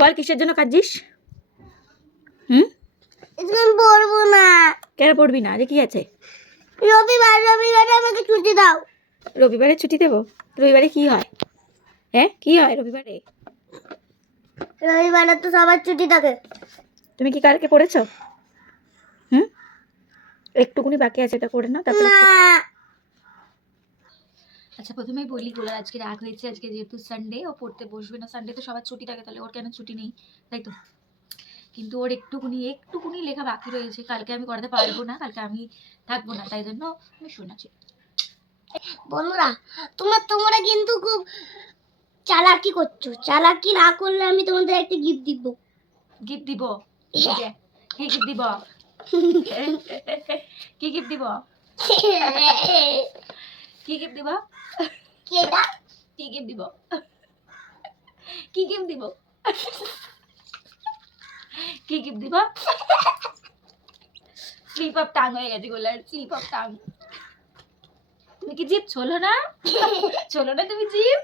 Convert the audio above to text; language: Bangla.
বল কিসের জন্য কাঁদছিস? হুম? পড়বো না। কেন পড়বি না? আরে কি আছে? রবিবারে আমাকে ছুটি দাও। রবিবারে ছুটি দেবো? রবিবারে কি হয়? হ্যাঁ, কি হয় রবিবারে? রবিবারে তো সবার ছুটি থাকে। তুমি কি কালকে পড়েছো? হুম? একটুকুনি বাকি আছে, এটা করে নাও তারপরে। আচ্ছা প্রথমেই বলি গোলার আজকে রাগ হয়েছে, আজকে যেহেতু সানডে ও পড়তে বসবে না। সানডে তো সবার ছুটি থাকে, তাহলে ওর কেন ছুটি নেই, তাই তো? কিন্তু ওর একটুকুনি লেখা বাকি রয়েছে, কালকে আমি করাতে পারবো না, কালকে আমি থাকবো না, তাই জন্য আমি শোনাচ্ছি। বন্ধুরা তোমরা কিন্তু খুব চালাকি করছো। চালাকি না করলে আমি তোমাদের একটা গিফট দিব। গিফট দিব? কি গিফট দিব? কি গিফট দিব? কি গিফট দিব? কেডা? কি গিফট দিব? কি গিফট দিব? কি গিফট দিব? স্লিপ অফ টাং হয়ে গেছে গোলার, স্লিপ অফ টাং। তুমি কি জিপ ছোলো না? ছোলো না তুমি জিপ?